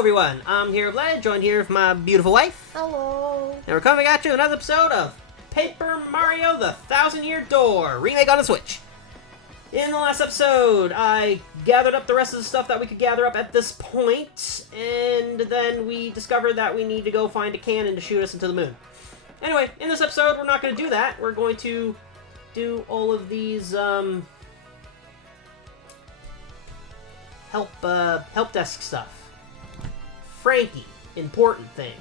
everyone, I'm Herooflead, joined here with my beautiful wife. Hello. And we're coming at you another episode of Paper Mario the Thousand Year Door, remake on the Switch. In the last episode, I gathered up the rest of the stuff that we could gather up at this point, and then we discovered that we need to go find a cannon to shoot us into the moon. Anyway, in this episode, we're not going to do that. We're going to do all of these, help desk stuff. Frankie, important thing.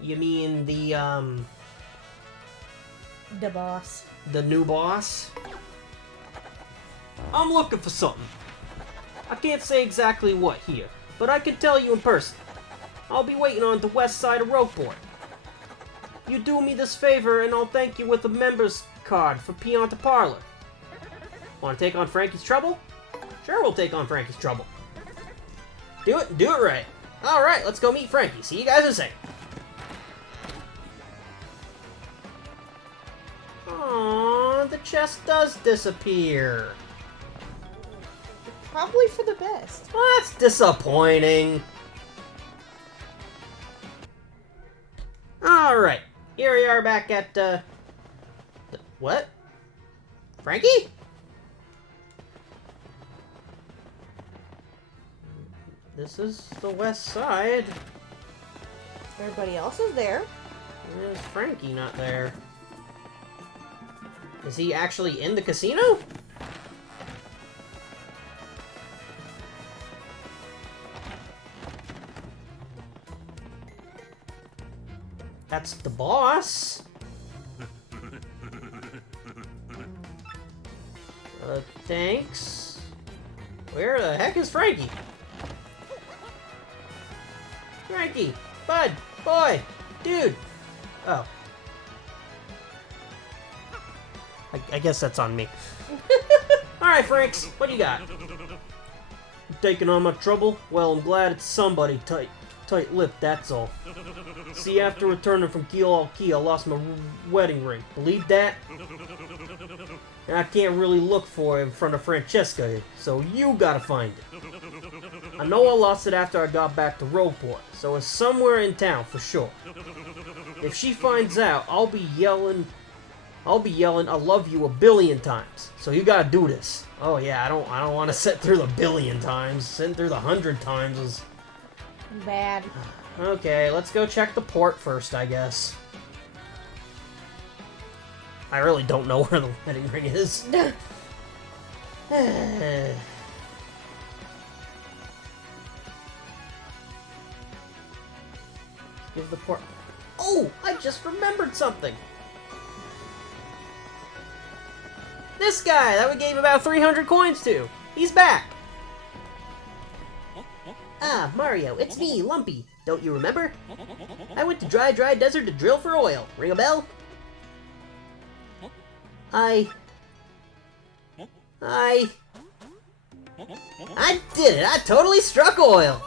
You mean the boss. The new boss? I'm looking for something. I can't say exactly what here, but I can tell you in person. I'll be waiting on the west side of Rogueport. You do me this favor and I'll thank you with a member's card for Pianta Parlor. Want to take on Frankie's trouble? Sure, we'll take on Frankie's trouble. Do it right. Alright, let's go meet Frankie. See you guys in a second. Aww, the chest does disappear. Probably for the best. That's disappointing. Alright, here we are back at, what? Frankie? This is the west side. Everybody else is there. Where's Frankie not there? Is he actually in the casino? That's the boss. Thanks. Where the heck is Frankie? Frankie! Bud! Boy! Dude! Oh. I guess that's on me. Alright, Franks, what do you got? Taking on my trouble? Well, I'm glad it's somebody tight-lipped, that's all. See, after returning from Key, I lost my wedding ring. Believe that? And I can't really look for it in front of Francesca here, so you gotta find it. I know I lost it after I got back to Rogueport, so it's somewhere in town for sure. If she finds out, I'll be yelling I love you 1 billion times. So you gotta do this. Oh yeah, I don't want to sit through the 1 billion times. Sitting through the 100 times is bad. Okay, let's go check the port first, I guess. I really don't know where the wedding ring is. Give the port. Oh, I just remembered something. This guy that we gave about 300 coins to. He's back. Ah, Mario, it's me, Lumpy. Don't you remember? I went to dry desert to drill for oil. Ring a bell? I did it! I totally struck oil!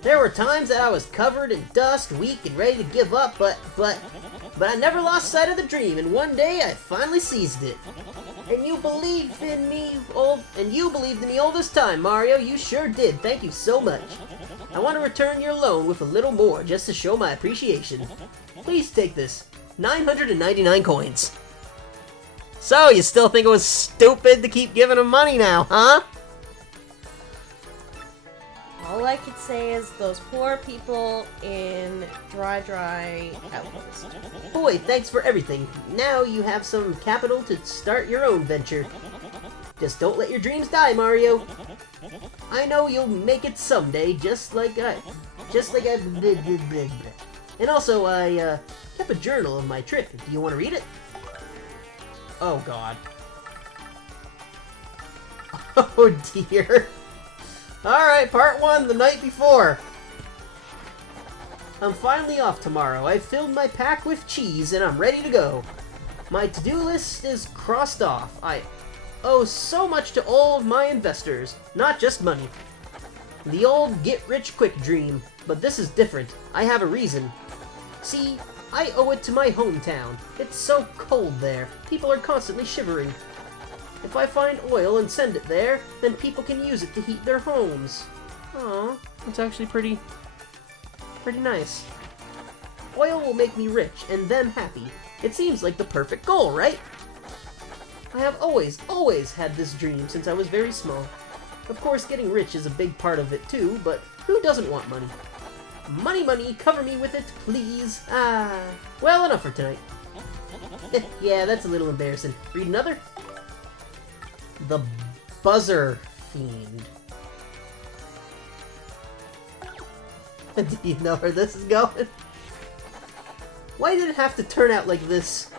There were times that I was covered in dust, weak, and ready to give up, but I never lost sight of the dream, and one day I finally seized it. And you believed in me all this time, Mario. You sure did. Thank you so much. I want to return your loan with a little more, just to show my appreciation. Please take this. 999 coins. So, you still think it was stupid to keep giving him money now, huh? All I could say is those poor people in dry outpost. Boy, thanks for everything. Now you have some capital to start your own venture. Just don't let your dreams die, Mario. I know you'll make it someday, just like I. And also, I kept a journal of my trip. Do you want to read it? Oh, God. Oh, dear. Alright, part 1, the night before. I'm finally off tomorrow. I've filled my pack with cheese and I'm ready to go. My to-do list is crossed off. I owe so much to all of my investors, not just money. The old get-rich-quick dream, but this is different. I have a reason. See, I owe it to my hometown. It's so cold there. People are constantly shivering. If I find oil and send it there, then people can use it to heat their homes. Aw, it's actually pretty nice. Oil will make me rich and them happy. It seems like the perfect goal, right? I have always had this dream since I was very small. Of course, getting rich is a big part of it too, but who doesn't want money? Money, money, cover me with it, please. Ah, well, enough for tonight. Yeah, that's a little embarrassing. Read another? The Buzzer Fiend. Do you know where this is going? Why did it have to turn out like this?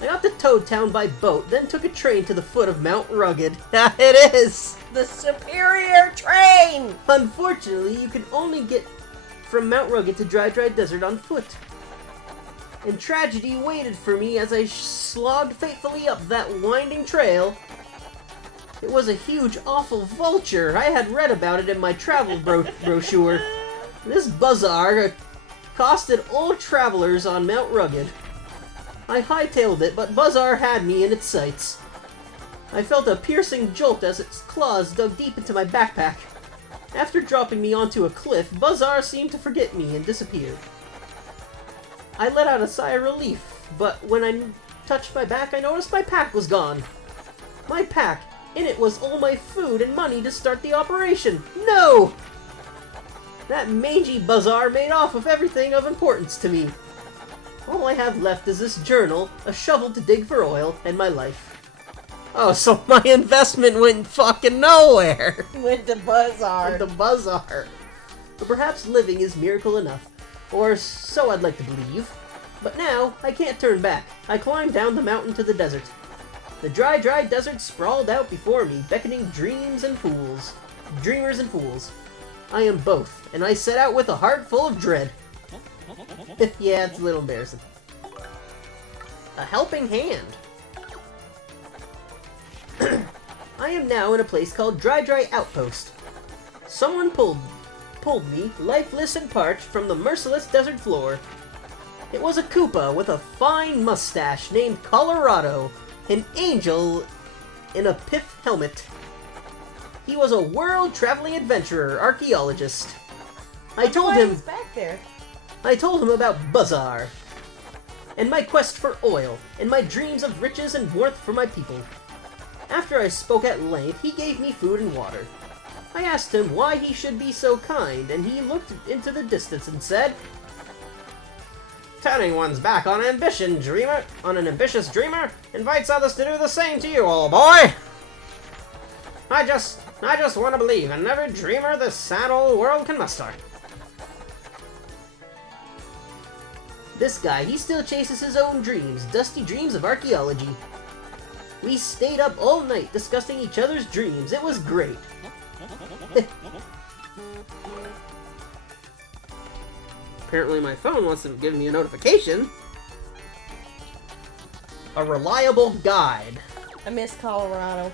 I got to Toad Town by boat, then took a train to the foot of Mount Rugged. It is! The superior train! Unfortunately, you can only get from Mount Rugged to Dry Desert on foot. And tragedy waited for me as I slogged faithfully up that winding trail. It was a huge, awful vulture. I had read about it in my travel brochure. This bazaar accosted all travelers on Mount Rugged. I hightailed it, but Bazaar had me in its sights. I felt a piercing jolt as its claws dug deep into my backpack. After dropping me onto a cliff, Bazaar seemed to forget me and disappeared. I let out a sigh of relief, but when I touched my back, I noticed my pack was gone. My pack! In it was all my food and money to start the operation. No! That mangy Bazaar made off with everything of importance to me. All I have left is this journal, a shovel to dig for oil, and my life. Oh, so my investment went fucking nowhere! With the Bazaar. With the Bazaar. But perhaps living is miracle enough. Or so I'd like to believe. But now, I can't turn back. I climbed down the mountain to the desert. The dry desert sprawled out before me, beckoning dreamers and fools. I am both, and I set out with a heart full of dread. Yeah, it's a little embarrassing. A helping hand. I am now in a place called Dry Outpost. Someone pulled me, lifeless and parched, from the merciless desert floor. It was a Koopa with a fine mustache named Colorado, an angel in a pith helmet. He was a world-traveling adventurer, archaeologist. I told him back there. I told him about Bazaar, and my quest for oil, and my dreams of riches and warmth for my people. After I spoke at length, he gave me food and water. I asked him why he should be so kind, and he looked into the distance and said, "Turning one's back on an ambitious dreamer invites others to do the same to you, old boy. I just want to believe in every dreamer this sad old world can muster." This guy, he still chases his own dreams, dusty dreams of archaeology. We stayed up all night discussing each other's dreams. It was great. Apparently my phone wants to give me a notification. A reliable guide. I miss Colorado.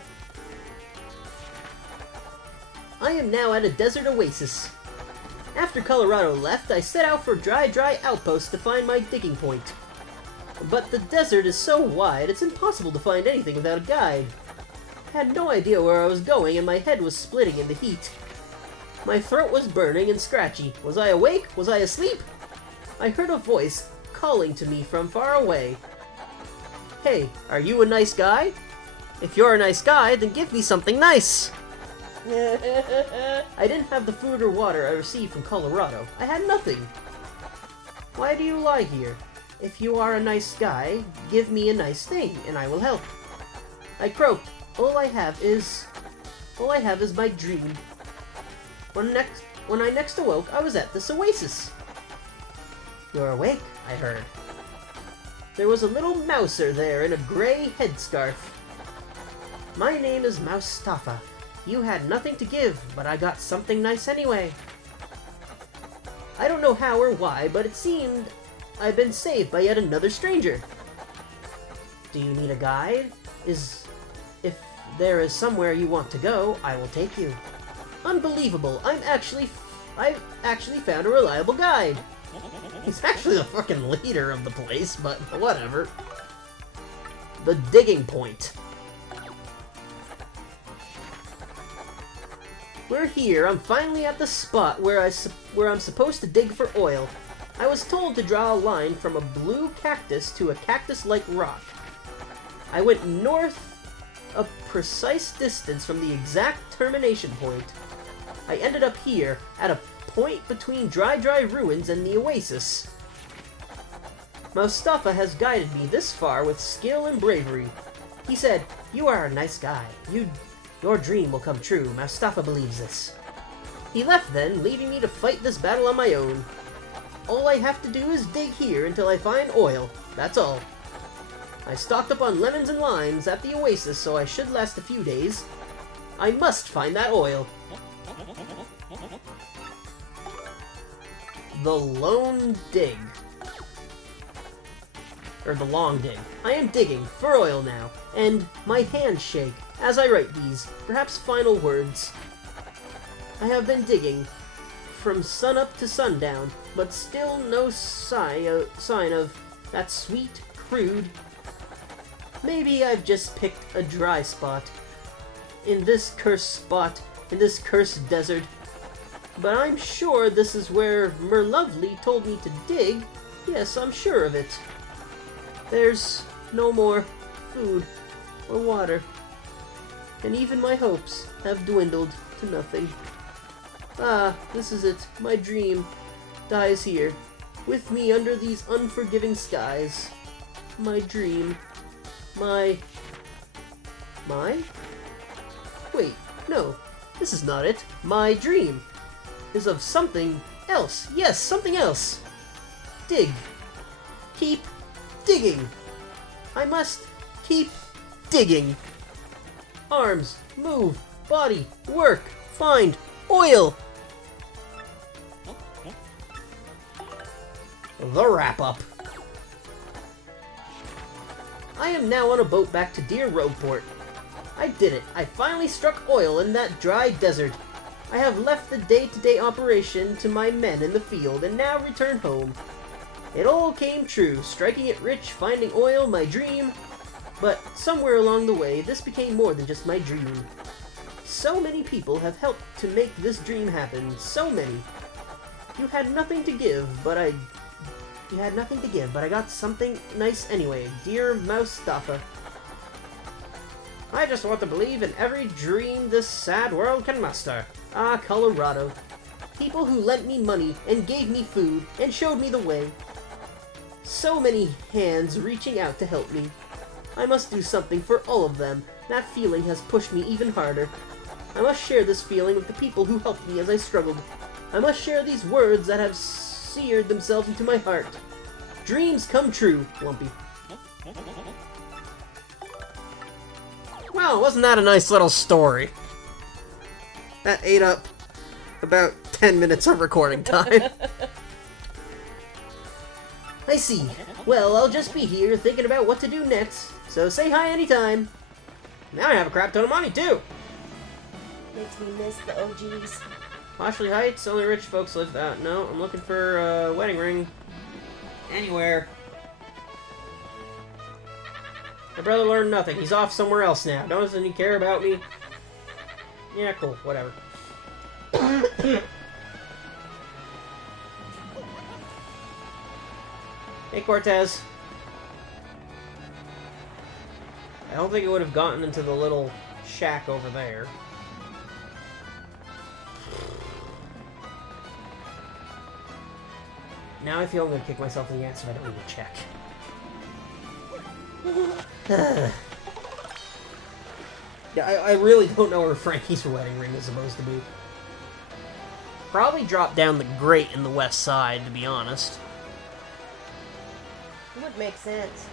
I am now at a desert oasis. After Colorado left, I set out for Dry Outpost to find my digging point. But the desert is so wide, it's impossible to find anything without a guide. I had no idea where I was going, and my head was splitting in the heat. My throat was burning and scratchy. Was I awake? Was I asleep? I heard a voice calling to me from far away. "Hey, are you a nice guy? If you're a nice guy, then give me something nice." I didn't have the food or water I received from Colorado. I had nothing. "Why do you lie here? If you are a nice guy, give me a nice thing, and I will help." I croaked. All I have is my dream. When I next awoke, I was at this oasis. "You're awake," I heard. There was a little mouser there in a gray headscarf. "My name is Moustafa. You had nothing to give, but I got something nice anyway." I don't know how or why, but it seemed I've been saved by yet another stranger. "Do you need a guide? If there is somewhere you want to go, I will take you." Unbelievable! I've actually found a reliable guide. He's actually the fucking leader of the place, but whatever. The digging point. we're here. I'm finally at the spot where I'm supposed to dig for oil. I was told to draw a line from a blue cactus to a cactus-like rock. I went north a precise distance from the exact termination point. I ended up here, at a point between Dry Ruins and the Oasis. Mustafa has guided me this far with skill and bravery. He said, "You are a nice guy. Your dream will come true. Mustafa believes this." He left then, leaving me to fight this battle on my own. All I have to do is dig here until I find oil. That's all. I stocked up on lemons and limes at the Oasis, so I should last a few days. I must find that oil. The Lone Dig. Or the Long Dig. I am digging for oil now, and my hands shake as I write these, perhaps final words. I have been digging from sunup to sundown, but still no sign of that sweet, crude. Maybe I've just picked a dry spot. In this cursed desert. But I'm sure this is where Merlovely told me to dig. Yes, I'm sure of it. There's no more food or water. And even my hopes have dwindled to nothing. Ah, this is it. My dream dies here, with me under these unforgiving skies. My dream. My... Wait, no. This is not it. My dream is of something else. Yes, something else. Dig. Keep digging. I must keep digging. Arms, move, body, work, find oil. The wrap-up. I am now on a boat back to Deer Roadport. I did it. I finally struck oil in that dry desert. I have left the day-to-day operation to my men in the field and now return home. It all came true, striking it rich, finding oil, my dream. But somewhere along the way, this became more than just my dream. So many people have helped to make this dream happen. So many. You had nothing to give, but I got something nice anyway. Dear Mustafa. I just want to believe in every dream this sad world can muster. Ah, Colorado. People who lent me money and gave me food and showed me the way. So many hands reaching out to help me. I must do something for all of them. That feeling has pushed me even harder. I must share this feeling with the people who helped me as I struggled. I must share these words that have seared themselves into my heart. Dreams come true, Lumpy. Well, wasn't that a nice little story? That ate up about 10 minutes of recording time. I see. Well, I'll just be here thinking about what to do next, so say hi anytime. Now I have a crap ton of money, too. Makes me miss the OGs. Washley Heights, only rich folks live out. No, I'm looking for a wedding ring. Anywhere. My brother learned nothing. He's off somewhere else now. Doesn't he care about me? Yeah, cool. Whatever. Hey, Cortez. I don't think it would have gotten into the little shack over there. Now I feel I'm gonna kick myself in the ass if I don't even check. Yeah, I really don't know where Frankie's wedding ring is supposed to be. Probably drop down the grate in the west side, to be honest. It would make sense.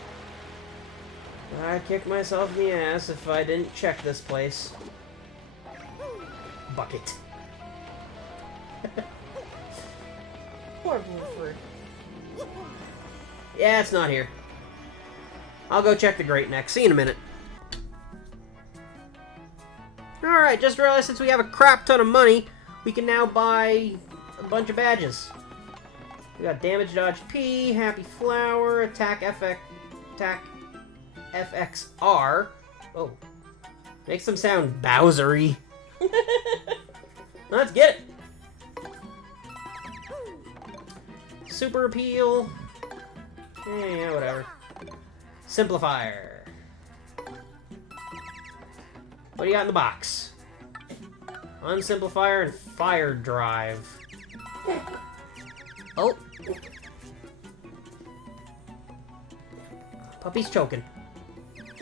I'd kick myself in the ass if I didn't check this place. Bucket. Poor Blueford. Yeah, it's not here. I'll go check the grate next. See you in a minute. Alright, just realized since we have a crap ton of money, we can now buy a bunch of badges. We got Damage Dodge P, Happy Flower, Attack FXR. Oh. Makes them sound Bowsery. Let's get it! Super appeal. Yeah, whatever. Simplifier. What do you got in the box? Unsimplifier and fire drive. Oh. Puppy's choking.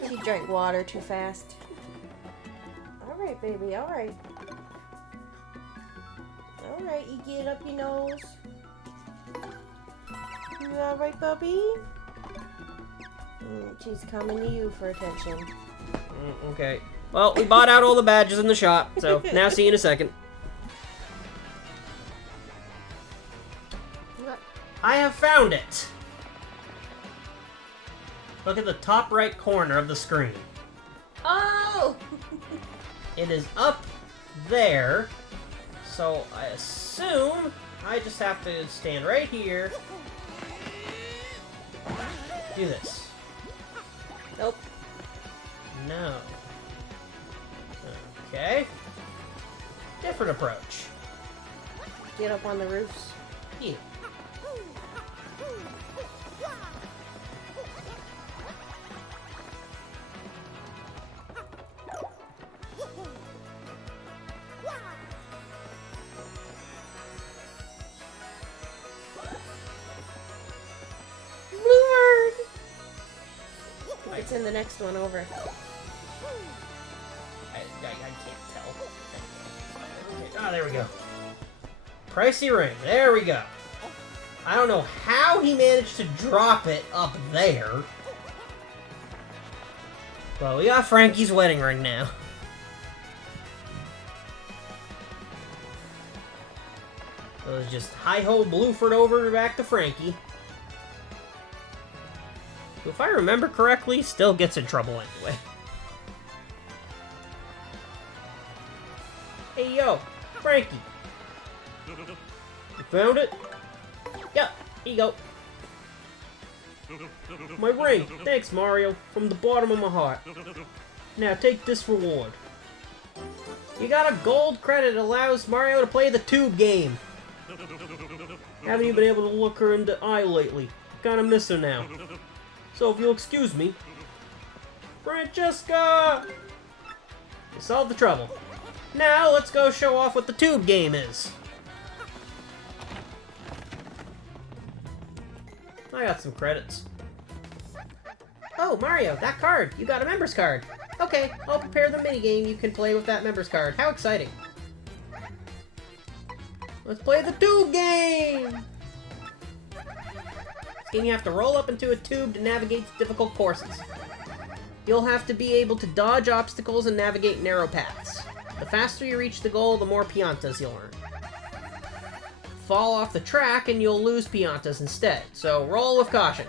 He drank water too fast. Alright, baby, alright. Alright, you get up your nose. You alright, puppy? She's coming to you for attention. Okay. Well, we bought out all the badges in the shop, so now see you in a second. What? I have found it! Look at the top right corner of the screen. Oh! It is up there, so I assume I just have to stand right here. Do this. Nope. No. Okay. Different approach. Get up on the roofs. Yeah. It's in the next one over. I can't tell. Ah, there we go. Pricey ring. There we go. I don't know how he managed to drop it up there. Well, we got Frankie's wedding ring now. So it's just hi-ho Blueford over back to Frankie. Who, if I remember correctly, still gets in trouble anyway. Hey, yo, Frankie. You found it? Yep, here you go. My ring. Thanks, Mario. From the bottom of my heart. Now, take this reward. You got a gold credit that allows Mario to play the tube game. Haven't you been able to look her in the eye lately? Kinda miss her now. So if you'll excuse me... Francesca! You solved the trouble. Now, let's go show off what the tube game is. I got some credits. Oh, Mario, that card! You got a member's card! Okay, I'll prepare the minigame you can play with that member's card. How exciting! Let's play the tube game! This game you have to roll up into a tube to navigate difficult courses. You'll have to be able to dodge obstacles and navigate narrow paths. The faster you reach the goal, the more piantas you'll earn. Fall off the track and you'll lose piantas instead, so roll with caution.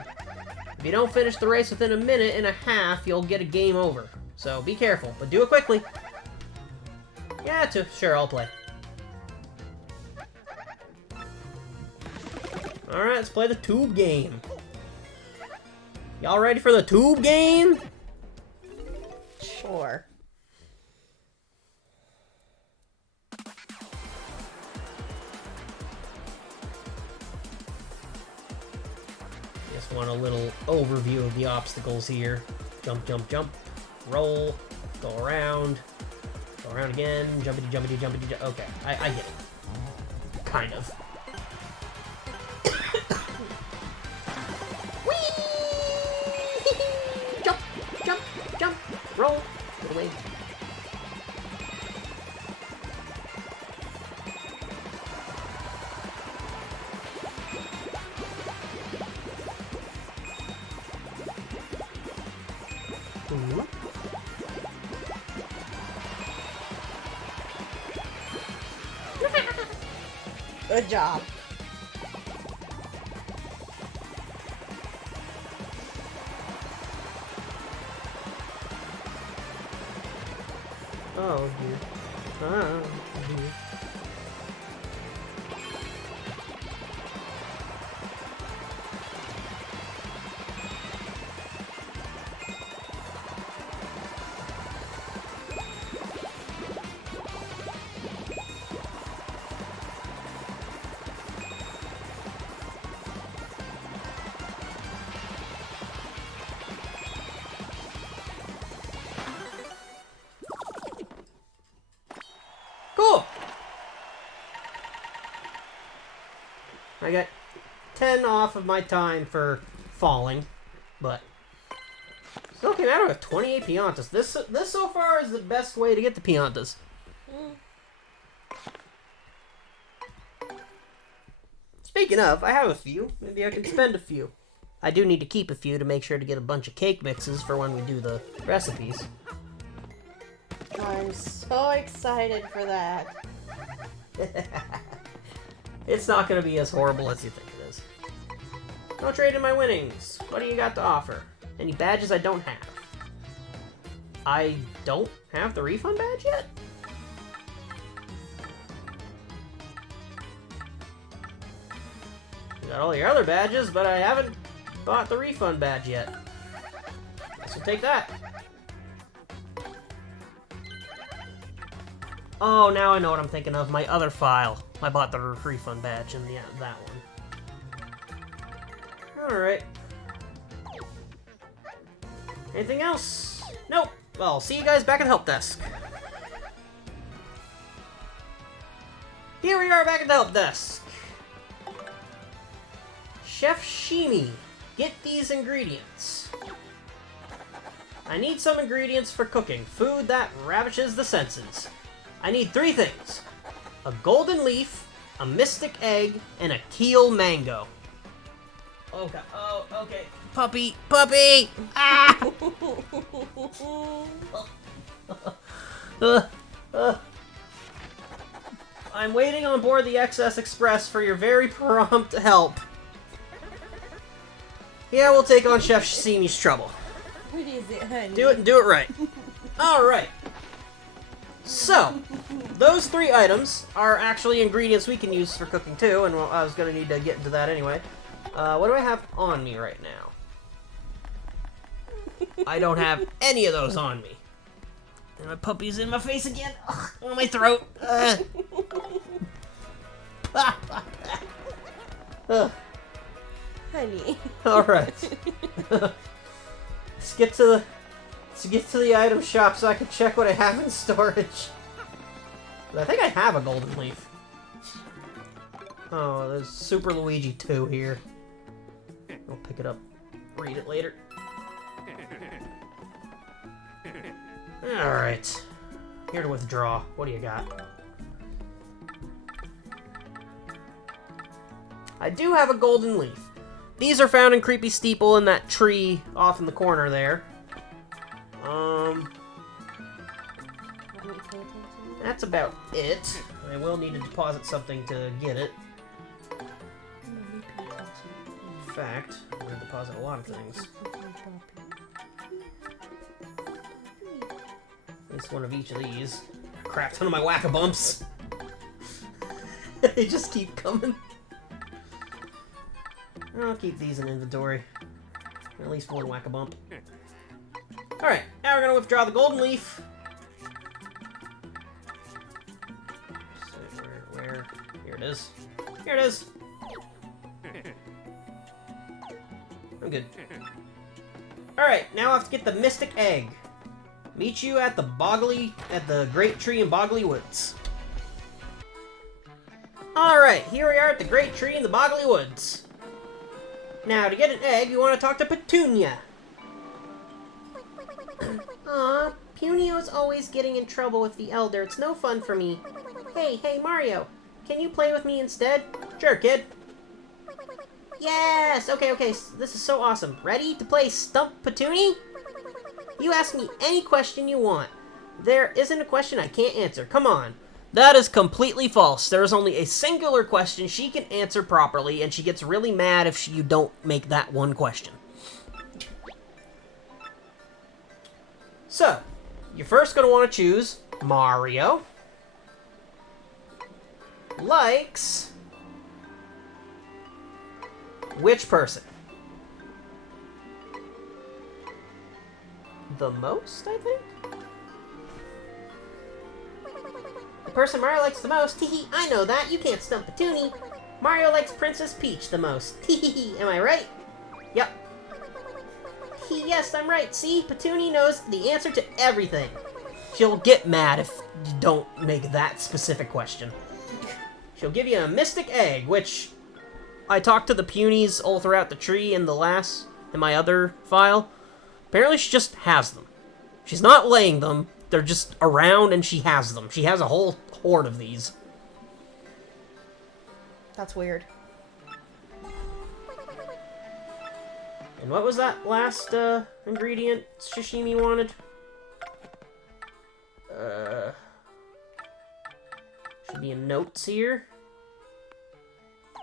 If you don't finish the race within a minute and a half, you'll get a game over. So be careful, but do it quickly. Yeah, sure, I'll play. Alright, let's play the tube game. Y'all ready for the tube game? Sure. Just want a little overview of the obstacles here. Jump, jump, jump. Roll. Go around again. Jumpity, jumpity, jumpity, okay, I get it. Kind of. Jump, jump, jump. Roll. Get away. Good job. Oh, dear. Oh, dear. I got 10 off of my time for falling, but still came out with 28 Piantas. This so far is the best way to get the Piantas. Speaking of, I have a few. Maybe I can spend a few. I do need to keep a few to make sure to get a bunch of cake mixes for when we do the recipes. I'm so excited for that. It's not going to be as horrible as you think it is. No trade in my winnings. What do you got to offer? Any badges I don't have? I don't have the refund badge yet? You got all your other badges, but I haven't bought the refund badge yet. Guess we'll take that. Oh, now I know what I'm thinking of. My other file. I bought the refund badge in that one. Alright. Anything else? Nope. Well, see you guys back at the help desk. Here we are back at the help desk. Chef Shimi, get these ingredients. I need some ingredients for cooking. Food that ravishes the senses. I need 3 things. A golden leaf, a mystic egg, and a keel mango. Oh god. Oh, okay. Puppy! Puppy! Ah! I'm waiting on board the XS Express for your very prompt help. Yeah, we'll take on Chef Shimi's trouble. What is it, honey? Do it and do it right. Alright. So, those 3 items are actually ingredients we can use for cooking too, and I was going to need to get into that anyway. What do I have on me right now? I don't have any of those on me. And my puppy's in my face again. Ugh, on my throat. Honey. Alright. Let's get to the item shop so I can check what I have in storage. But I think I have a golden leaf. Oh, there's Super Luigi 2 here. I'll pick it up, read it later. Alright. Here to withdraw. What do you got? I do have a golden leaf. These are found in Creepy Steeple in that tree off in the corner there. That's about it. I will need to deposit something to get it. In fact, I'm going to deposit a lot of things. At least one of each of these. Crap ton of my whack-a-bumps. They just keep coming. I'll keep these in inventory. At least one whack-a-bump. Alright, now we're going to withdraw the golden leaf. So where? Here it is. Here it is. I'm good. Alright, now I have to get the mystic egg. Meet you at the Great Tree in Boggly Woods. Alright, here we are at the Great Tree in the Boggly Woods. Now, to get an egg, you want to talk to Petunia. Aw, Punio's always getting in trouble with the Elder. It's no fun for me. Hey, Mario. Can you play with me instead? Sure, kid. Yes! Okay, this is so awesome. Ready to play Stump Petunia? You ask me any question you want. There isn't a question I can't answer. Come on. That is completely false. There is only a singular question she can answer properly, and she gets really mad if you don't make that one question. So, you're first going to want to choose Mario. Likes which person? The most, I think? The person Mario likes the most? Teehee, I know that. You can't stump Petunia. Mario likes Princess Peach the most. Teehee, am I right? Yep. Yes, I'm right. See, Petunia knows the answer to everything. She'll get mad if you don't make that specific question. She'll give you a mystic egg, which I talked to the punies all throughout the tree in my other file. Apparently she just has them. She's not laying them. They're just around and she has them. She has a whole horde of these. That's weird. And what was that last ingredient Sashimi wanted? Should be in notes here.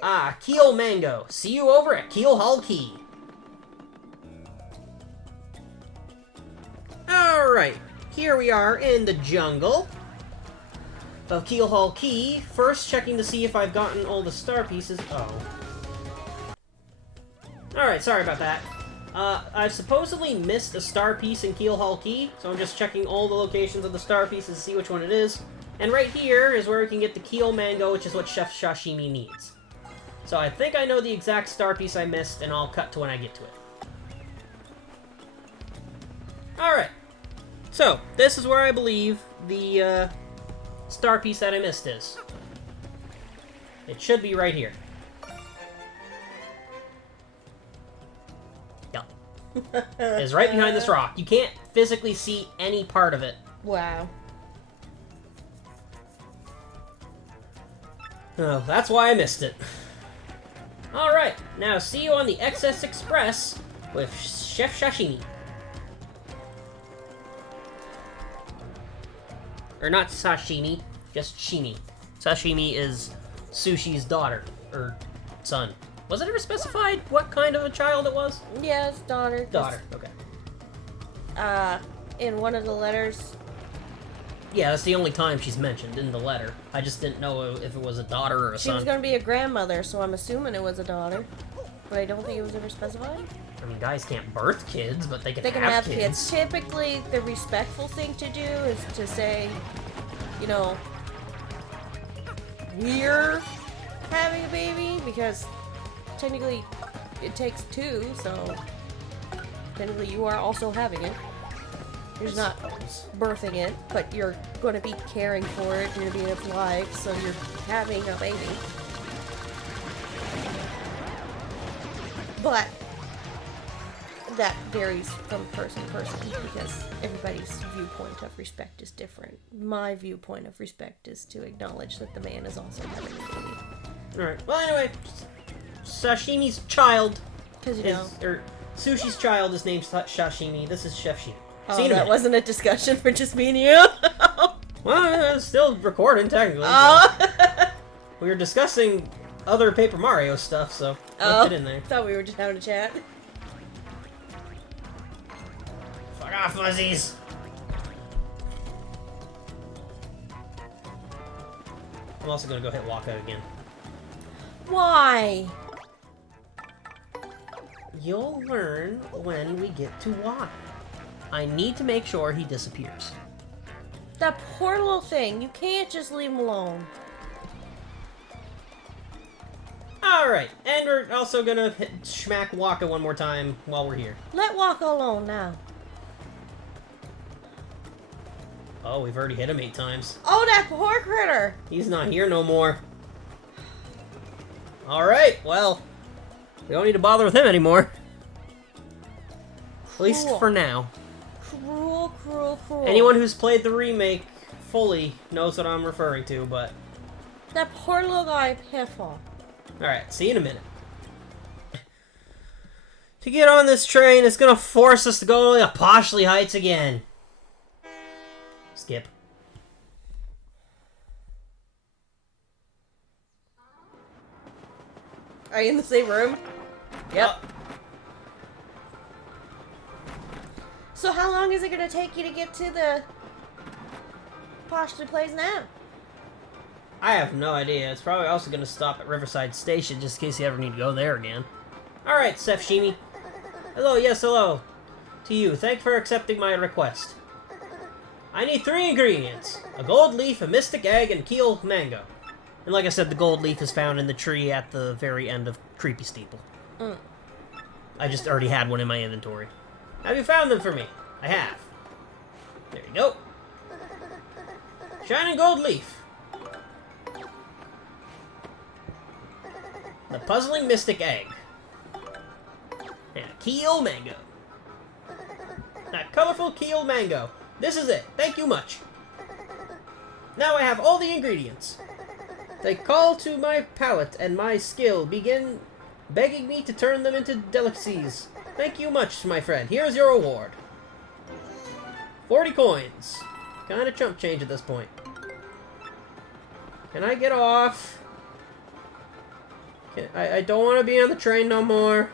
Ah, Keel Mango. See you over at Keel Hall Key. Alright, here we are in the jungle of Keel Hall Key. First, checking to see if I've gotten all the star pieces. Oh. Alright, sorry about that. I've supposedly missed a star piece in Keel Hall Key, so I'm just checking all the locations of the star pieces to see which one it is. And right here is where we can get the Keel Mango, which is what Chef Sashimi needs. So I think I know the exact star piece I missed, and I'll cut to when I get to it. Alright. So, this is where I believe the star piece that I missed is. It should be right here. Yep. It's right behind this rock. You can't physically see any part of it. Wow. Oh, that's why I missed it. Alright, now see you on the XS Express with Chef Sashimi. Or not sashimi, just shimi. Sashimi is Sushi's daughter, or son. Was it ever specified what kind of a child it was? Yeah, it's daughter. Daughter, okay. In one of the letters. Yeah, that's the only time she's mentioned in the letter. I just didn't know if it was a daughter or a son. She was going to be a grandmother, so I'm assuming it was a daughter. But I don't think it was ever specified. I mean, guys can't birth kids, but they can have kids. kids. Typically, the respectful thing to do is to say, you know, we're having a baby, because technically it takes two, so technically you are also having it. You're just not birthing it, but you're going to be caring for it, you're going to be in its life, so you're having a baby. But that varies from person to person, because everybody's viewpoint of respect is different. My viewpoint of respect is to acknowledge that the man is also having a baby. Alright, well anyway, Sashimi's child, or Sushi's child is named Sashimi. This is Chef Shimi. Oh, that wasn't a discussion for just me and you? Well, it's still recording, technically. Oh. So. We were discussing other Paper Mario stuff, so left it in there. Thought we were just having a chat. Fuck off, fuzzies! I'm also gonna go hit walkout again. Why? You'll learn when we get to why. I need to make sure he disappears. That poor little thing. You can't just leave him alone. Alright, and we're also gonna smack Waka one more time while we're here. Let Waka alone now. Oh, we've already hit him 8 times. Oh, that poor critter! He's not here no more. Alright, well, we don't need to bother with him anymore. At least for now. Cruel, cruel, cruel. Anyone who's played the remake fully knows what I'm referring to, but... That poor little guy, pitiful. Alright, see you in a minute. To get on this train, it's gonna force us to go to Poshley Heights again. Skip. Are you in the same room? Yep. So how long is it going to take you to get to the Poshley Place now? I have no idea. It's probably also going to stop at Riverside Station just in case you ever need to go there again. Alright, Sashimi. Hello, yes, hello. To you, thank you for accepting my request. I need 3 ingredients. A gold leaf, a mystic egg, and Keel Mango. And like I said, the gold leaf is found in the tree at the very end of Creepy Steeple. I just already had one in my inventory. Have you found them for me? I have. There you go. Shining gold leaf. the puzzling mystic egg. And a keel mango. That colorful keel mango. This is it. Thank you much. Now I have all the ingredients. They call to my palate and my skill begin begging me to turn them into delicacies. Thank you much, my friend. Here's your reward. 40 coins. Kinda chump change at this point. Can I get off? I don't want to be on the train no more.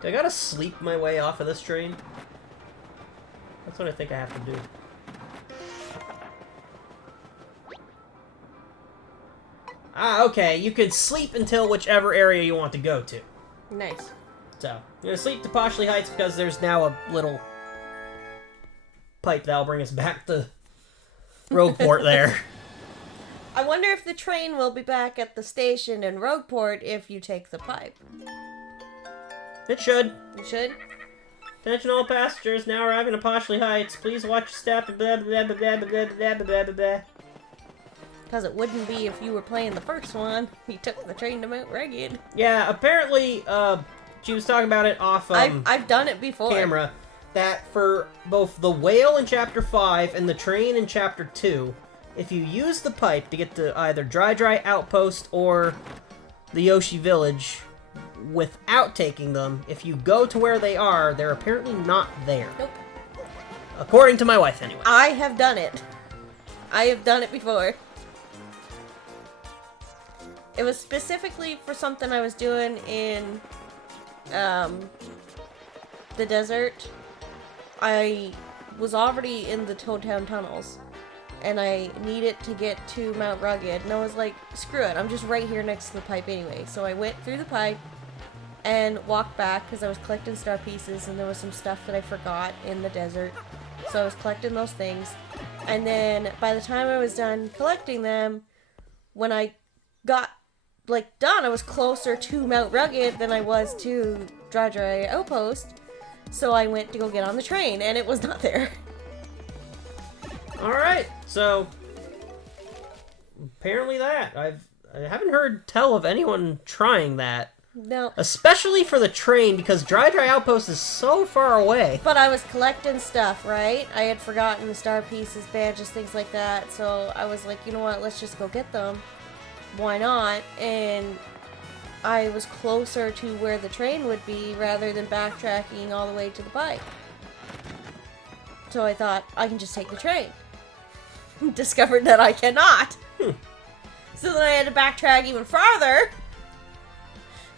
Do I gotta sleep my way off of this train? That's what I think I have to do. Ah, okay. You can sleep until whichever area you want to go to. Nice. So, I'm gonna sleep to Poshley Heights because there's now a little pipe that'll bring us back to Rogueport there. I wonder if the train will be back at the station in Rogueport if you take the pipe. It should. You should? Attention all passengers, now arriving at Poshley Heights. Please watch your step, blah, blah, blah, blah, blah, blah, blah, blah, blah. Because it wouldn't be if you were playing the first one. You took the train to Mount Rugged. Yeah, apparently, she was talking about it off, I've done it before. Camera, that for both the whale in Chapter 5 and the train in Chapter 2, if you use the pipe to get to either Dry Outpost or the Yoshi Village without taking them, if you go to where they are, they're apparently not there. Nope. According to my wife, anyway. I have done it. I have done it before. It was specifically for something I was doing in the desert. I was already in the Toad Town tunnels, and I needed to get to Mount Rugged, and I was like, screw it, I'm just right here next to the pipe anyway. So I went through the pipe and walked back because I was collecting star pieces, and there was some stuff that I forgot in the desert. So I was collecting those things, and then by the time I was done collecting them, when I got done, I was closer to Mount Rugged than I was to Dry Outpost. So I went to go get on the train, and it was not there. Alright, so apparently that. I haven't heard tell of anyone trying that. No. Especially for the train, because Dry Outpost is so far away. But I was collecting stuff, right? I had forgotten star pieces, badges, things like that. So I was like, you know what, let's just go get them. Why not? And I was closer to where the train would be rather than backtracking all the way to the bike. So I thought, I can just take the train. Discovered that I cannot. So then I had to backtrack even farther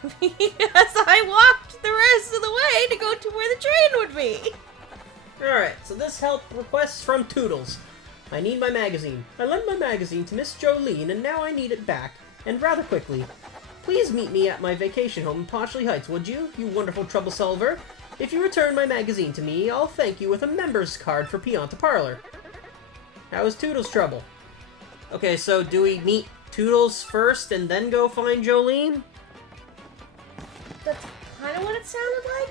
because I walked the rest of the way to go to where the train would be. Alright, so this help request from Toodles. I need my magazine. I lent my magazine to Miss Jolene, and now I need it back, and rather quickly. Please meet me at my vacation home in Poshley Heights, would you wonderful trouble solver? If you return my magazine to me, I'll thank you with a member's card for Pianta Parlor. How is Toodles' trouble? Okay, so do we meet Toodles first and then go find Jolene? That's kind of what it sounded like.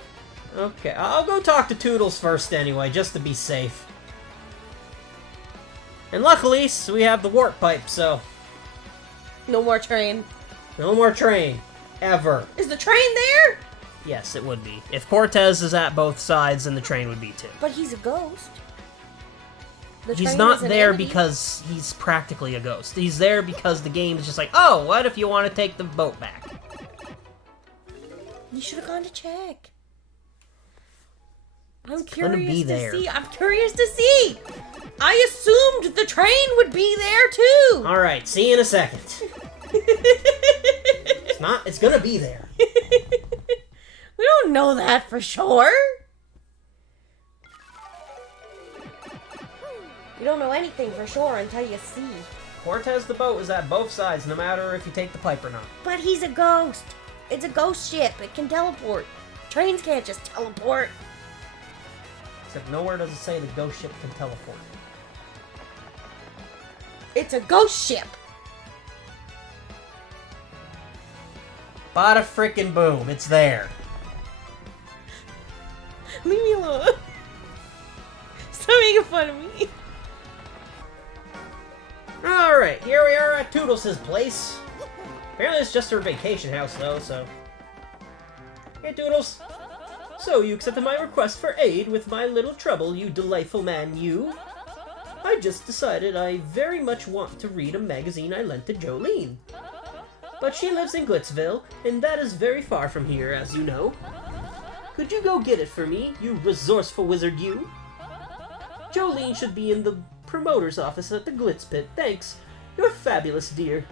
Okay, I'll go talk to Toodles first anyway, just to be safe. And luckily, so we have the warp pipe, so... No more train. No more train. Ever. Is the train there? Yes, it would be. If Cortez is at both sides, then the train would be too. But he's a ghost. The He's train not is an there enemy. because he's practically a ghost. He's there because the game is just like, oh, what if you want to take the boat back? You should have gone to check. I'm gonna be curious to there. see. I'm curious to see. I assumed the train would be there too. Alright, see you in a second. It's not, it's gonna be there. We don't know that for sure. You don't know anything for sure until you see. Cortez the boat is at both sides, no matter if you take the pipe or not. But he's a ghost. It's a ghost ship. It can teleport. Trains can't just teleport. Except nowhere does it say the ghost ship can teleport. It's a ghost ship. Bada frickin' boom, it's there. Leave me alone. Stop making fun of me. Alright, here we are at Toodles' place. Apparently it's just her vacation house, though, so... Hey, Doodles. So, you accepted my request for aid with my little trouble, you delightful man, you? I just decided I very much want to read a magazine I lent to Jolene. But she lives in Glitzville, and that is very far from here, as you know. Could you go get it for me, you resourceful wizard, you? Jolene should be in the promoter's office at the Glitz Pit. Thanks. You're fabulous, dear.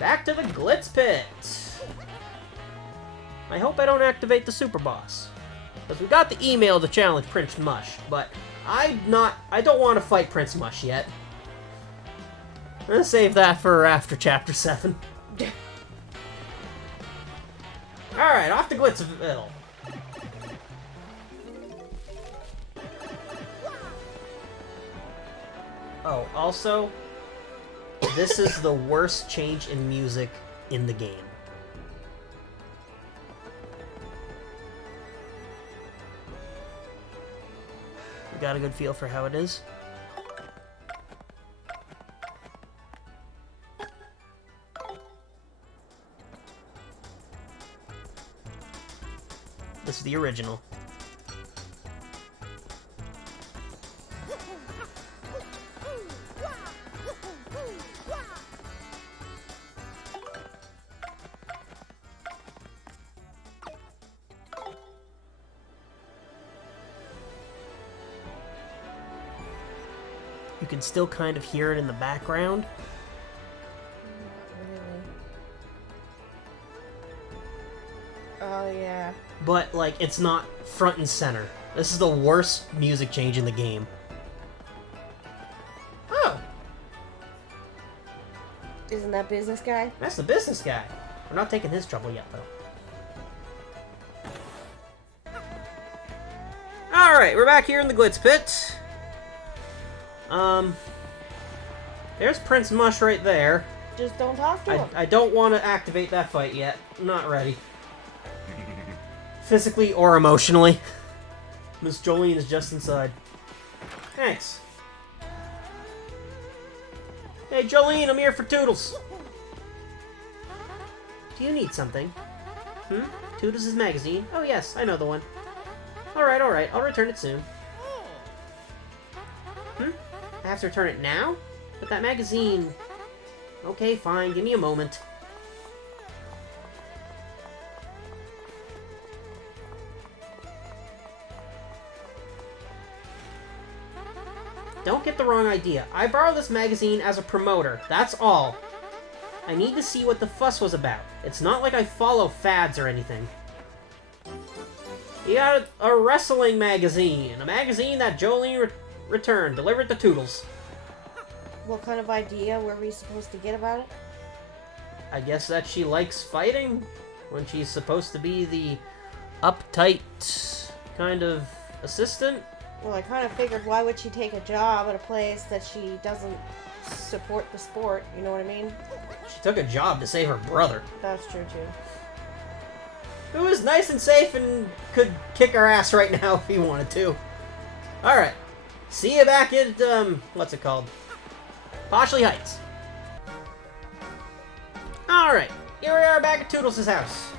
Back to the Glitz Pit. I hope I don't activate the super boss. Because we got the email to challenge Prince Mush, but I don't want to fight Prince Mush yet. I'm gonna save that for after Chapter 7. Alright, off to Glitzville. Oh, also, this is the worst change in music in the game. You got a good feel for how it is? This is the original. You can still kind of hear it in the background. Oh, yeah. But, like, it's not front and center. This is the worst music change in the game. Oh! Isn't that business guy? That's the business guy. We're not taking his trouble yet, though. Alright, we're back here in the Glitz Pit. There's Prince Mush right there. Just don't talk to him. I don't want to activate that fight yet. I'm not ready. Physically or emotionally. Miss Jolene is just inside. Thanks. Hey, Jolene, I'm here for Toodles. Do you need something? Toodles' magazine? Oh, yes, I know the one. Alright, I'll return it soon. I have to return it now? But that magazine... Okay, fine, give me a moment. Don't get the wrong idea. I borrowed this magazine as a promoter, that's all. I need to see what the fuss was about. It's not like I follow fads or anything. You got a wrestling magazine. A magazine that Jolene returned, delivered to Toodles. What kind of idea were we supposed to get about it? I guess that she likes fighting when she's supposed to be the uptight kind of assistant. Well, I kind of figured why would she take a job at a place that she doesn't support the sport, you know what I mean? She took a job to save her brother. That's true, too. Who is nice and safe and could kick our ass right now if he wanted to. Alright. See you back at, what's it called? Poshley Heights. Alright, here we are back at Toodles' house.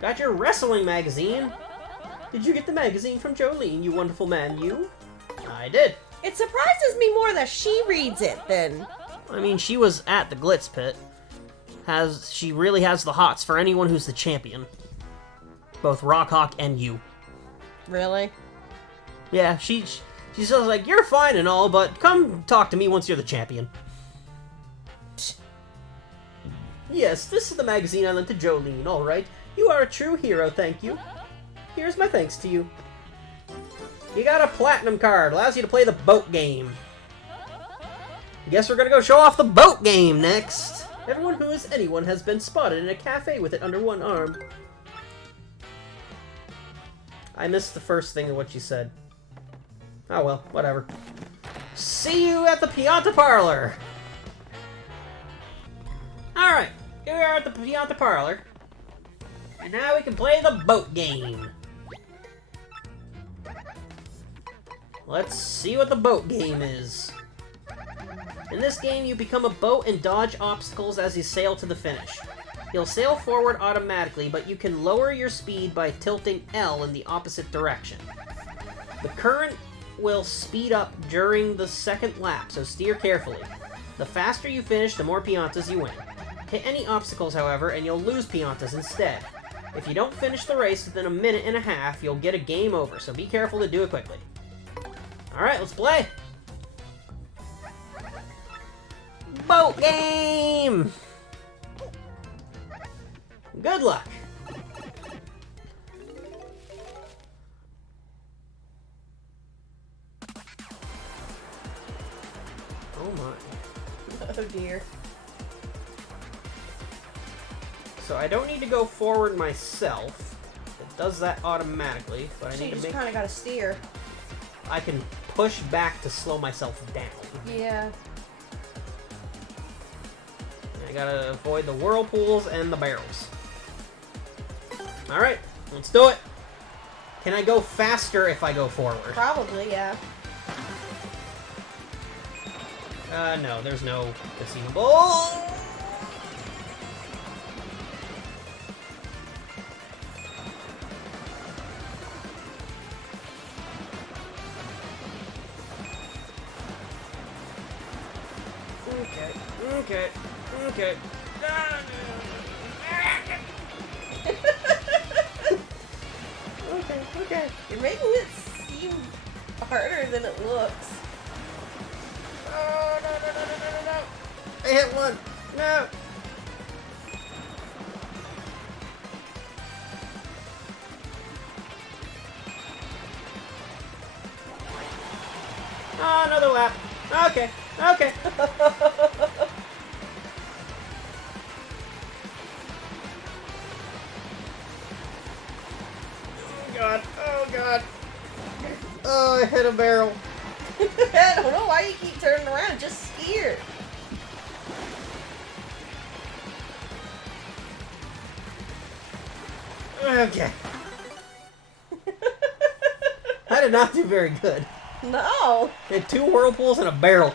Got your wrestling magazine. Did you get the magazine from Jolene, you wonderful man, you? I did. It surprises me more that she reads it than... I mean, she was at the Glitz Pit. She really has the hots for anyone who's the champion. Both Rockhawk and you. Really? Yeah, she's just like, you're fine and all, but come talk to me once you're the champion. Yes, this is the magazine I lent to Jolene, alright. You are a true hero, thank you. Here's my thanks to you. You got a platinum card, allows you to play the boat game. Guess we're gonna go show off the boat game next. Everyone who is anyone has been spotted in a cafe with it under one arm. I missed the first thing of what you said. Oh well, whatever. See you at the Pianta Parlor! Alright, here we are at the Pianta Parlor. And now we can play the boat game. Let's see what the boat game is. In this game, you become a boat and dodge obstacles as you sail to the finish. You'll sail forward automatically, but you can lower your speed by tilting L in the opposite direction. The current will speed up during the second lap, so steer carefully. The faster you finish, the more piantas you win. Hit any obstacles, however, and you'll lose piantas instead. If you don't finish the race within a minute and a half, you'll get a game over, so be careful to do it quickly. Alright, let's play! Boat game! Good luck! Oh my. Oh dear. So I don't need to go forward myself. It does that automatically, but I So need you to just kind of gotta steer. I can push back to slow myself down. Yeah. I gotta avoid the whirlpools and the barrels. Alright, let's do it. Can I go faster if I go forward? Probably, yeah. No, there's no casino ball. Okay. Okay. Okay. You're making it seem harder than it looks. Oh, no. I hit one. No. Oh, another lap. Okay. Oh god. Oh, I hit a barrel. I don't know why you keep turning around. Just steer. Okay. I did not do very good. No. I had 2 whirlpools and a barrel.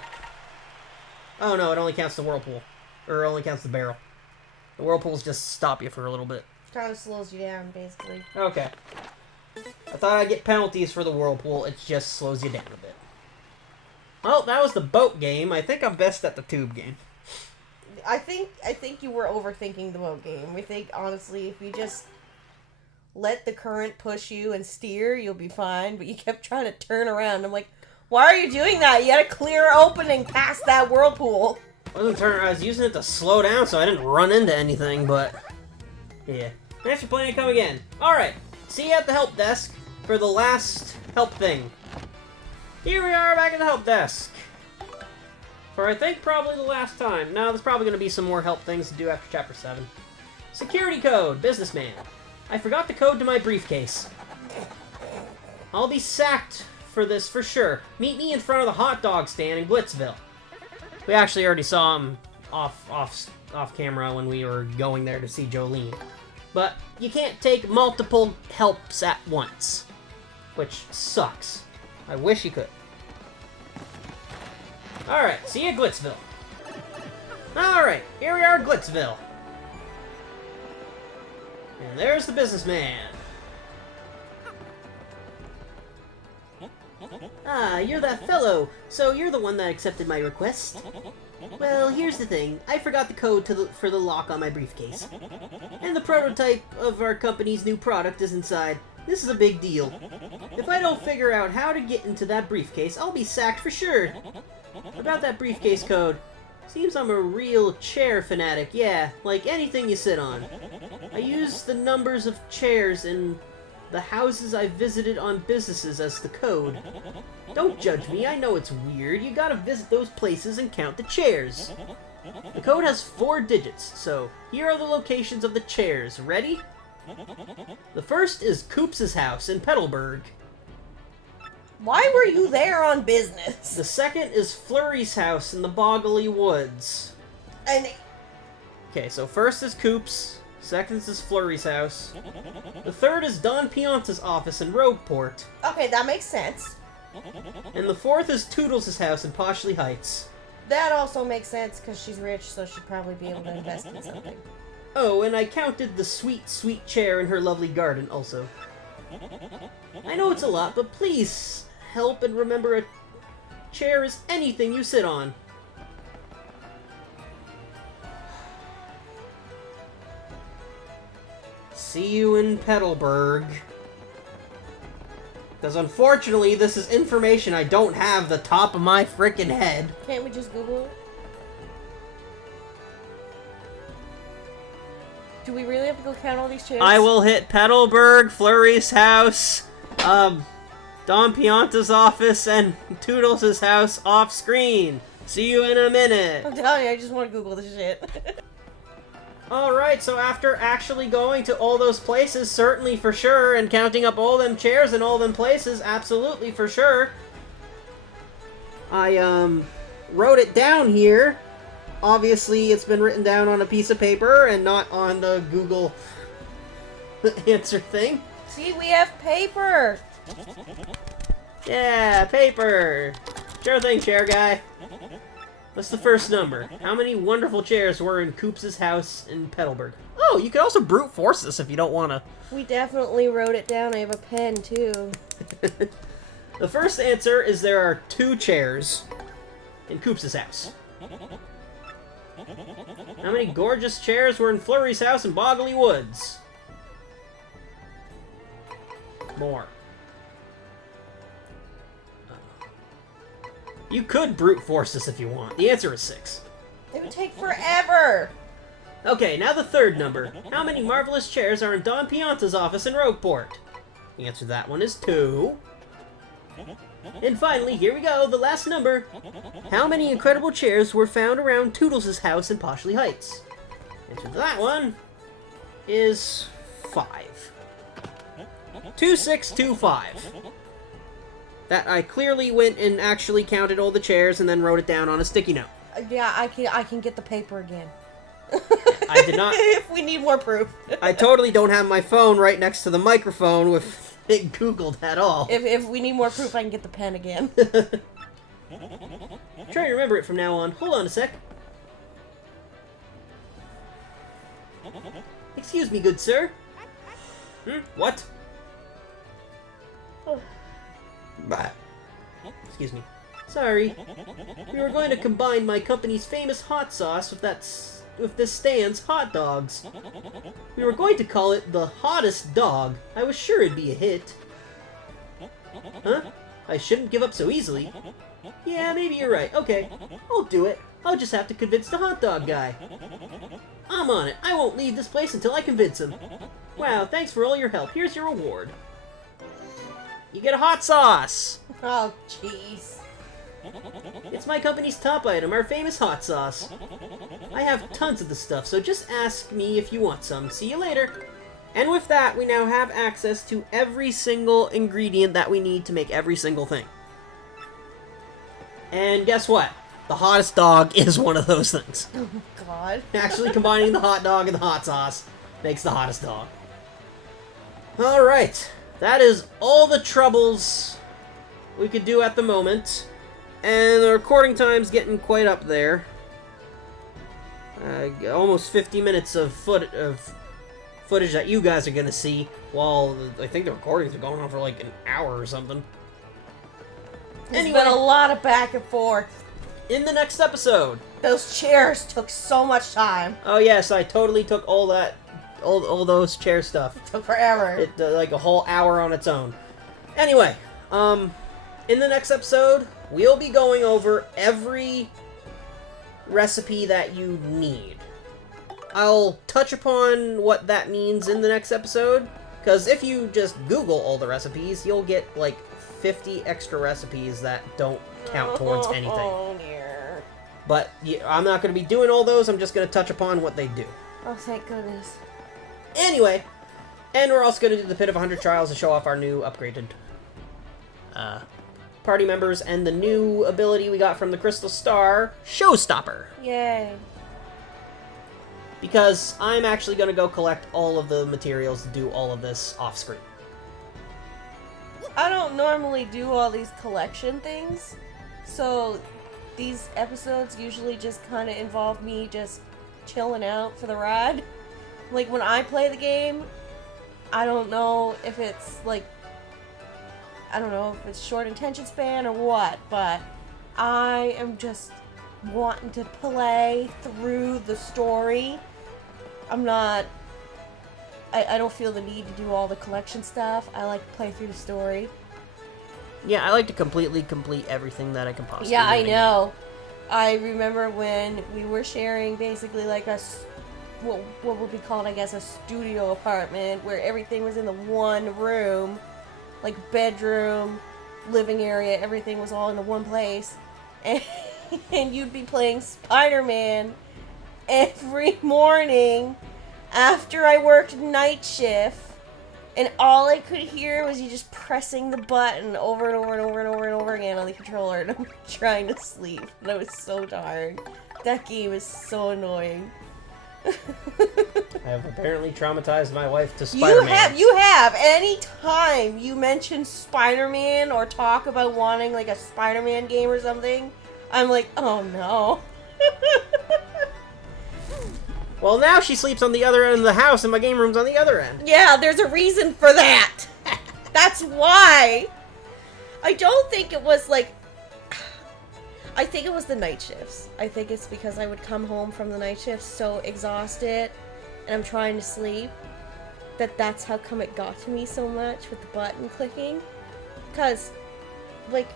Oh no, it only counts the whirlpool. Or it only counts the barrel. The whirlpools just stop you for a little bit. Kind of slows you down, basically. Okay. I thought I'd get penalties for the whirlpool. It just slows you down a bit. Well, that was the boat game. I think I'm best at the tube game. I think you were overthinking the boat game. We think, honestly, if you just let the current push you and steer, you'll be fine. But you kept trying to turn around. I'm like, why are you doing that? You had a clear opening past that whirlpool. I was using it to slow down so I didn't run into anything, but... yeah. Thanks for playing. Come again. Alright. See you at the help desk for the last help thing. Here we are back at the help desk. For I think probably the last time. Now there's probably going to be some more help things to do after Chapter 7. Security code, businessman. I forgot the code to my briefcase. I'll be sacked for this for sure. Meet me in front of the hot dog stand in Glitzville. We actually already saw him off camera when we were going there to see Jolene. But you can't take multiple helps at once, which sucks. I wish you could. Alright, see you at Glitzville. Alright, here we are at Glitzville. And there's the businessman. Ah, you're that fellow. So you're the one that accepted my request. Well, here's the thing. I forgot the code for the lock on my briefcase. And the prototype of our company's new product is inside. This is a big deal. If I don't figure out how to get into that briefcase, I'll be sacked for sure. About that briefcase code. Seems I'm a real chair fanatic, yeah, like anything you sit on. I use the numbers of chairs in the houses I visited on businesses as the code. Don't judge me, I know it's weird. You gotta visit those places and count the chairs. The code has 4 digits, so here are the locations of the chairs. Ready? The first is Coops' house in Petalburg. Why were you there on business? The second is Flurry's house in the Boggly Woods. And okay, so first is Coops, second is Flurry's house. The third is Don Pianta's office in Rogueport. okay, that makes sense. And the fourth is Toodles' house in Poshley Heights. That also makes sense because she's rich, so she'd probably be able to invest in something. Oh, and I counted the sweet, sweet chair in her lovely garden also. I know it's a lot, but please help and remember a chair is anything you sit on. See you in Petalburg. Because unfortunately, this is information I don't have the top of my frickin' head. Can't we just Google it? Do we really have to go count all these chairs? I will hit Petalburg, Flurry's house, Don Pianta's office, and Toodles' house off screen. See you in a minute. I'm telling you, I just want to Google this shit. Alright, so after actually going to all those places, certainly for sure, and counting up all them chairs and all them places, absolutely for sure, I, wrote it down here. Obviously, it's been written down on a piece of paper and not on the Google answer thing. See, we have paper! Yeah, paper! Sure thing, chair guy. What's the first number? How many wonderful chairs were in Coops' house in Petalburg? Oh, you could also brute force this if you don't want to. We definitely wrote it down. I have a pen, too. The first answer is there are 2 chairs in Coops' house. How many gorgeous chairs were in Flurry's house in Boggly Woods? More. You could brute force this if you want. The answer is 6. It would take forever! Okay, now the third number. How many marvelous chairs are in Don Pianta's office in Rogueport? The answer to that one is 2. And finally, here we go, the last number. How many incredible chairs were found around Toodles' house in Poshley Heights? The answer to that one is 5. 2625. That I clearly went and actually counted all the chairs and then wrote it down on a sticky note. Yeah, I can get the paper again. I did not. If we need more proof. I totally don't have my phone right next to the microphone with it Googled at all. If we need more proof, I can get the pen again. Try to remember it from now on. Hold on a sec. Excuse me, good sir. What? Bah. Excuse me. Sorry. We were going to combine my company's famous hot sauce with this stand's hot dogs. We were going to call it the hottest dog. I was sure it'd be a hit. Huh? I shouldn't give up so easily. Yeah, maybe you're right. Okay, I'll do it. I'll just have to convince the hot dog guy. I'm on it. I won't leave this place until I convince him. Wow, thanks for all your help. Here's your reward. You get a hot sauce! Oh, jeez. It's my company's top item, our famous hot sauce. I have tons of the stuff, so just ask me if you want some. See you later. And with that, we now have access to every single ingredient that we need to make every single thing. And guess what? The hottest dog is one of those things. Oh, God. Actually, combining the hot dog and the hot sauce makes the hottest dog. Alright. That is all the troubles we could do at the moment. And the recording time's getting quite up there. Almost 50 minutes of footage that you guys are going to see, while I think the recordings are going on for like an hour or something. There's been a lot of back and forth. In the next episode. Those chairs took so much time. Oh yes, I totally took all that, all those chair stuff. It took forever. It like a whole hour on its own. Anyway, in the next episode, we'll be going over every recipe that you need. I'll touch upon what that means in the next episode, because if you just Google all the recipes, you'll get like 50 extra recipes that don't count towards anything. Oh dear. But I'm not going to be doing all those, I'm just going to touch upon what they do. Oh, thank goodness. Anyway, and we're also going to do the Pit of 100 Trials to show off our new upgraded party members and the new ability we got from the Crystal Star, Showstopper. Yay. Because I'm actually going to go collect all of the materials to do all of this off screen. I don't normally do all these collection things, so these episodes usually just kind of involve me just chilling out for the ride. Like, when I play the game, I don't know if it's, like, I don't know if it's short attention span or what, but I am just wanting to play through the story. I'm not... I don't feel the need to do all the collection stuff. I like to play through the story. Yeah, I like to completely complete everything that I can possibly Yeah, I do. know. I remember when we were sharing basically like what would be called, I guess, a studio apartment where everything was in the one room, like bedroom, living area, everything was all in the one place, and you'd be playing Spider-Man every morning after I worked night shift, and all I could hear was you just pressing the button over and over and over and over and over again on the controller, and I'm trying to sleep, and I was so tired. That game is so annoying. I have apparently traumatized my wife to Spider-Man. You have. Any time you mention Spider-Man or talk about wanting like a Spider-Man game or something, I'm like, oh no. Well, now she sleeps on the other end of the house and my game room's on the other end. Yeah, there's a reason for that. That's why. I don't think it was like... I think it was the night shifts. I think it's because I would come home from the night shifts so exhausted and I'm trying to sleep that's how come it got to me so much with the button clicking. Because, like,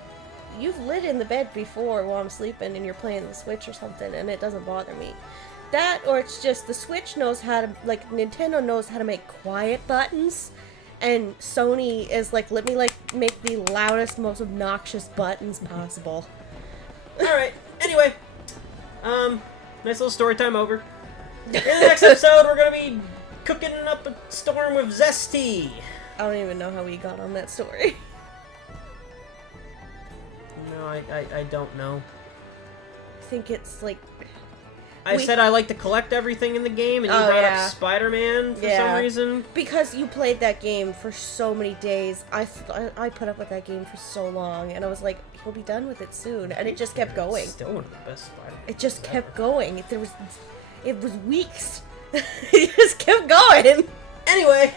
you've lit in the bed before while I'm sleeping and you're playing the Switch or something and it doesn't bother me. That, or it's just the Switch knows how to, like, Nintendo knows how to make quiet buttons, and Sony is like, let me, like, make the loudest, most obnoxious buttons possible. Alright, anyway. Nice little story time over. In the next episode, we're gonna be cooking up a storm with Zesty. I don't even know how we got on that story. No, I don't know. I think it's, like... I said I like to collect everything in the game, and you brought up Spider-Man for some reason. Because you played that game for so many days. I put up with that game for so long, and I was like, he'll be done with it soon. And it just kept going. It's still one of the best Spider-Man. It just kept going. It was weeks. It just kept going. Anyway,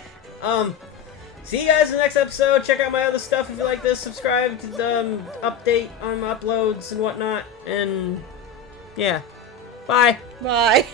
see you guys in the next episode. Check out my other stuff if you like this. Subscribe to the update on my uploads and whatnot. And yeah. Bye. Bye.